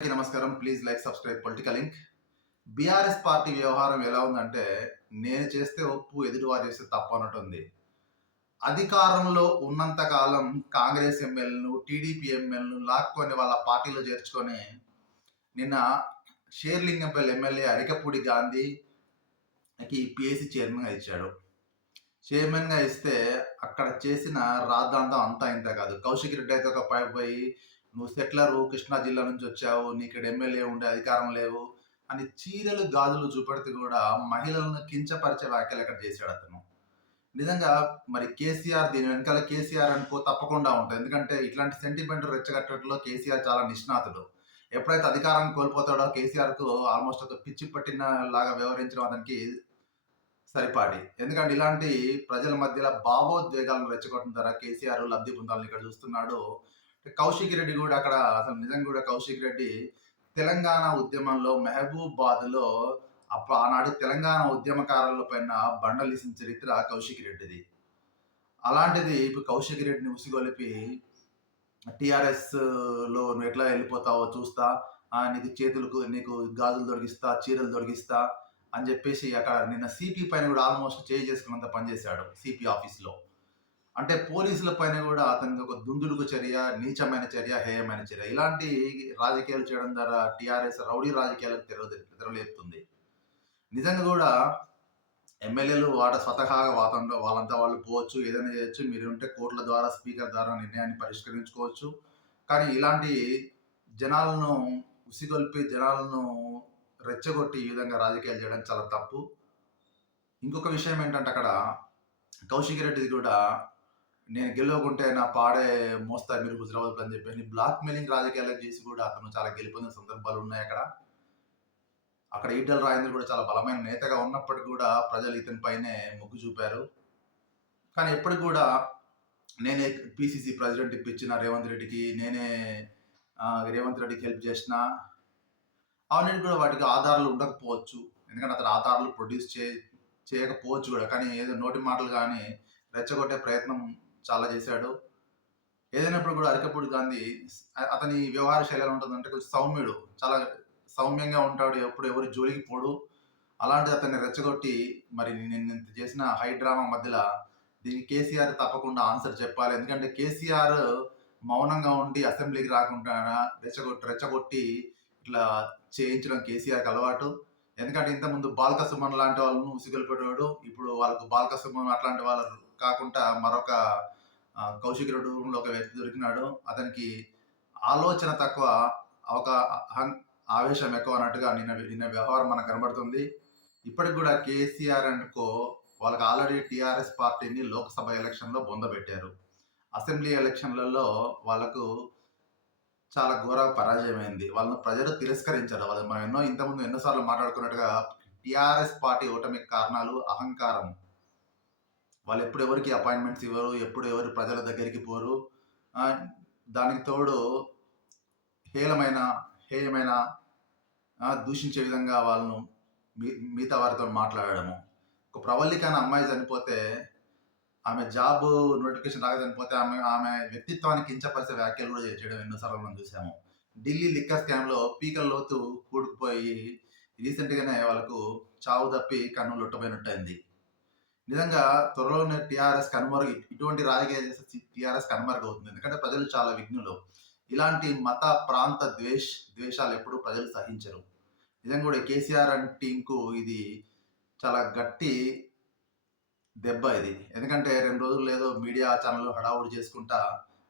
నమస్కారం. Please like, subscribe political link. BRS party వ్యవహారం ఎలా ఉందంటే, నేను చేస్తే ఒప్పు, ఎదుటివారు చేస్తే తప్పు అన్నట్టుంది. అధికారంలో ఉన్నంత కాలం కాంగ్రెస్ ఎమ్మెల్యేలను, టీడీపీ ఎమ్మెల్యేలను లాక్కొని వాళ్ళ పార్టీలో చేర్చుకొని, నిన్న షేర్లింగంపల్లి ఎమ్మెల్యే అరికపూడి గాంధీకి పీఏసీ చైర్మన్‌గా ఇచ్చాడు. చైర్మన్‌గా ఇస్తే అక్కడ చేసిన రాద్ధాంతం అంతా ఇంతా కాదు. కౌశిక్ రెడ్డి అయితే ఒక పోయి నువ్వు సెటిలరు, కృష్ణా జిల్లా నుంచి వచ్చావు, నీకిక్కడ ఎమ్మెల్యే ఉండే అధికారం లేవు అని చీరలు, గాజులు చూపెడితే కూడా మహిళలను కించపరిచే వ్యాఖ్యలు అక్కడ చేశాడు అతను. నిజంగా మరి కేసీఆర్ దీని వెనకాల కేసీఆర్ అనుకో తప్పకుండా ఉంటుంది. ఎందుకంటే ఇట్లాంటి సెంటిమెంట్ రెచ్చగట్టడంలో కేసీఆర్ చాలా నిష్ణాతుడు. ఎప్పుడైతే అధికారం కోల్పోతాడో కేసీఆర్‌కు ఆల్మోస్ట్ ఒక పిచ్చి పట్టిన లాగా వ్యవహరించడం అతనికి సరిపాటి. ఎందుకంటే ఇలాంటి ప్రజల మధ్యలో భావోద్వేగాలను రెచ్చగొట్టడం ద్వారా కేసీఆర్ లబ్ధి పొందాలని ఇక్కడ చూస్తున్నాడు. కౌశిక్ రెడ్డి కూడా అక్కడ అసలు నిజంగా కూడా కౌశిక్ రెడ్డి తెలంగాణ ఉద్యమంలో మహబూబాద్‌లో ఆనాడు తెలంగాణ ఉద్యమకారుల పైన బండలేసిన చరిత్ర కౌశిక్ రెడ్డిది. అలాంటిది ఇప్పుడు కౌశిక్ రెడ్డిని ఉసిగొలిపి టీఆర్ఎస్‌లో నువ్వు ఎట్లా వెళ్ళిపోతావో చూస్తా, నీకు గాజులు తొడిగిస్తా, చీరలు తొడిగిస్తా అని చెప్పేసి అక్కడ నిన్న సిపి పైన కూడా ఆల్మోస్ట్ చేయి చేసుకున్నంత పనిచేశాడు సిపి ఆఫీస్‌లో. అంటే పోలీసుల పైన కూడా అతనిది ఒక దుందుడుకు చర్య, నీచమైన చర్య, హేయమైన చర్య. ఇలాంటి రాజకీయాలు చేయడం ద్వారా టీఆర్ఎస్ రౌడీ రాజకీయాలకు తెరలేపుతుంది. నిజంగా కూడా ఎమ్మెల్యేలు స్వతహాగా వాతంలో వాళ్ళంతా వాళ్ళు పోవచ్చు, ఏదైనా చేయొచ్చు. మీరుంటే కోర్టుల ద్వారా, స్పీకర్ ద్వారా నిర్ణయాన్ని పరిష్కరించుకోవచ్చు. కానీ ఇలాంటి జనాలను ఉసిగొల్పి, జనాలను రెచ్చగొట్టి ఈ విధంగా రాజకీయాలు చేయడం చాలా తప్పు. ఇంకొక విషయం ఏంటంటే అక్కడ కౌశిక్ రెడ్డిది కూడా నేను గెలవకుంటే నా పాడే మోస్తారు మీరు హుజరాబాద్ అని చెప్పి బ్లాక్ మెయిలింగ్ రాజకీయాలకు చేసి కూడా అతను చాలా గెలిపొందిన సందర్భాలు ఉన్నాయి అక్కడ. అక్కడ ఈటెల రాజేందర్ కూడా చాలా బలమైన నేతగా ఉన్నప్పటికీ కూడా ప్రజలు ఇతని పైనే మొగ్గు చూపారు. కానీ ఎప్పటికి కూడా నేనే పిసిసి ప్రెసిడెంట్ ఇప్పించిన రేవంత్ రెడ్డికి, నేనే రేవంత్ రెడ్డికి హెల్ప్ చేసిన అవన్నీ కూడా వాటికి ఆధారాలు ఉండకపోవచ్చు. ఎందుకంటే అతను ఆధారాలు ప్రొడ్యూస్ చేయకపోవచ్చు కూడా. కానీ ఏదో నోటి మాటలు కానీ రెచ్చగొట్టే ప్రయత్నం చాలా చేశాడు. ఏదైనప్పుడు కూడా అరికపూడి గాంధీ అతని వ్యవహార శైలి ఎలా ఉంటుందంటే కొంచెం సౌమ్యుడు. చాలా సౌమ్యంగా ఉంటాడు. ఎప్పుడు ఎవరి జోలికి పోడు. అలాంటిది అతన్ని రెచ్చగొట్టి మరి నేను ఇంత చేసిన హై డ్రామా మధ్యలో దీనికి కేసీఆర్ తప్పకుండా ఆన్సర్ చెప్పాలి. ఎందుకంటే కేసీఆర్ మౌనంగా ఉండి అసెంబ్లీకి రాకుండా రెచ్చగొట్టి ఇట్లా చేయించడం కేసీఆర్‌కి అలవాటు. ఎందుకంటే ఇంతకుముందు బాల్క సుమన్ లాంటి వాళ్ళను ఉసిగొల్పేటోడు. ఇప్పుడు వాళ్ళకు బాల్క సుమన్ అట్లాంటి వాళ్ళు కాకుండా మరొక కౌశిక్ రెడ్డి రూపంలో ఒక వ్యక్తి దొరికినాడు. అతనికి ఆలోచన తక్కువ, ఒక ఆవేశం ఎక్కువ అన్నట్టుగా నిన్న వ్యవహారం మనకు కనబడుతుంది. ఇప్పటికి కూడా కేసీఆర్ అండ్ కో వాళ్ళకి ఆల్రెడీ టీఆర్ఎస్ పార్టీని లోక్సభ ఎలక్షన్‌లో బొందబెట్టారు. అసెంబ్లీ ఎలక్షన్‌లలో వాళ్ళకు చాలా ఘోర పరాజయమైంది. వాళ్ళని ప్రజలు తిరస్కరించారు. మనం ఇంతకుముందు ఎన్నోసార్లు మాట్లాడుకున్నట్టుగా టీఆర్ఎస్ పార్టీ ఓటమికి కారణాలు అహంకారం. వాళ్ళు ఎప్పుడు ఎవరికి అపాయింట్మెంట్స్ ఇవ్వరు, ఎప్పుడు ఎవరు ప్రజల దగ్గరికి పోరు. దానికి తోడు హేయమైన దూషించే విధంగా వాళ్ళను మిగతా వారితో మాట్లాడడము. ఒక ప్రవల్లిక అనే అమ్మాయి చనిపోతే, ఆమె జాబ్ నోటిఫికేషన్ రాగా చనిపోతే ఆమె వ్యక్తిత్వాన్ని కించపరిచే వ్యాఖ్యలు కూడా చేయడం ఎన్నోసార్లు మనం చూసాము. ఢిల్లీ లిక్కర్ స్కామ్‌లో పీకల లోతు కూడుకుపోయి రీసెంట్‌గానే వాళ్ళకు చావు తప్పి కన్ను లొట్టబోయినట్టయింది. నిజంగా త్వరలోనే టీఆర్ఎస్ ఇటువంటి రాజకీయాలు చేస్తే టీఆర్ఎస్ కనుమరుగవుతుంది. ఎందుకంటే ప్రజలు చాలా విఘ్నులు. ఇలాంటి మత, ప్రాంత ద్వేషాలు ఎప్పుడు ప్రజలు సహించరు. నిజంగా కూడా కేసీఆర్ అండ్ టీంకు ఇది చాలా గట్టి దెబ్బ ఇది. ఎందుకంటే 2 రోజులు ఏదో మీడియా ఛానెల్‌లో హడావుడి చేసుకుంటా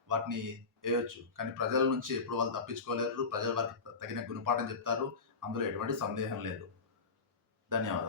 వాటిని వేయొచ్చు. కానీ ప్రజల నుంచి ఎప్పుడు వాళ్ళు తప్పించుకోలేరు. ప్రజలు వారికి తగిన గుణపాఠం చెప్తారు. అందులో ఎటువంటి సందేహం లేదు. ధన్యవాదాలు.